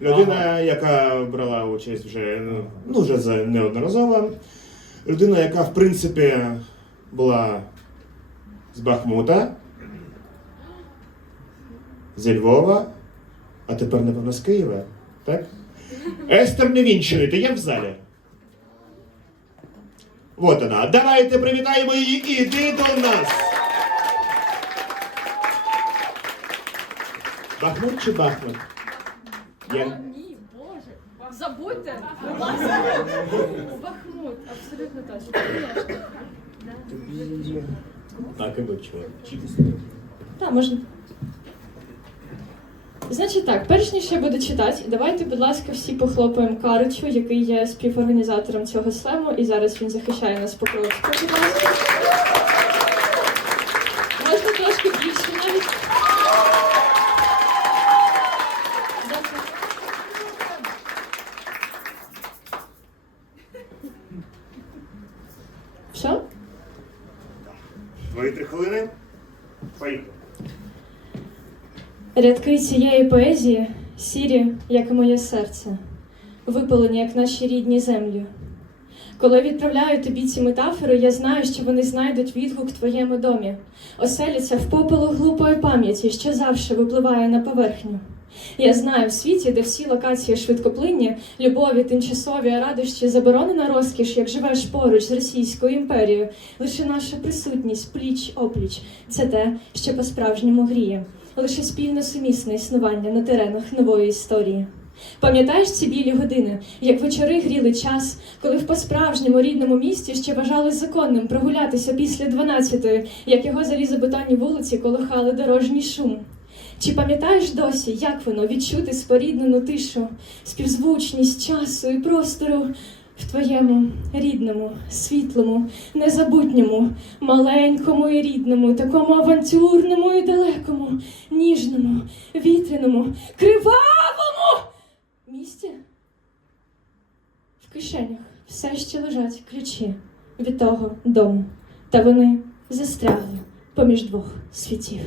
Людина, яка брала участь вже ну, вже за- неодноразово. Людина, яка, в принципі, була з Бахмута, зі Львова, а тепер, напевно, з Києва. Так? Естер Невінчини, ти є в залі? Вот вона. Давайте привітаємо її. Іди до нас. Бахмут чи Бахмут? Я... О, ні, Боже. Забудьте. Будь ласка. Бахмут, абсолютно точно. Так і вивчила. Так, можна. Значить так, перш ніж я буду читати, давайте, будь ласка, всі похлопаємо Каричу, який є співорганізатором цього слему, і зараз він захищає нас по. Можна Три хвилини. Поїхали. Рядки цієї поезії сірі, як і моє серце, випалені, як наші рідні землі. Коли відправляю тобі ці метафори, я знаю, що вони знайдуть відгук в твоєму домі, оселяться в попелу глупої пам'яті, що завжди випливає на поверхню. Я знаю в світі, де всі локації швидкоплинні, любові, тимчасові, радощі, заборонена розкіш, як живеш поруч з Російською імперією, лише наша присутність пліч опліч це те, що по-справжньому гріє, лише спільно сумісне існування на теренах нової історії. Пам'ятаєш ці білі години, як вечори гріли час, коли в по-справжньому рідному місті ще вважали законним прогулятися після 12-ї, як його залізобетонні вулиці колихали дорожній шум. Чи пам'ятаєш досі, як воно відчути споріднену тишу, співзвучність часу і простору в твоєму рідному, світлому, незабутньому, маленькому і рідному, такому авантюрному і далекому, ніжному, вітряному, кривавому місті? В кишенях все ще лежать ключі від того дому, та вони застрягли поміж двох світів.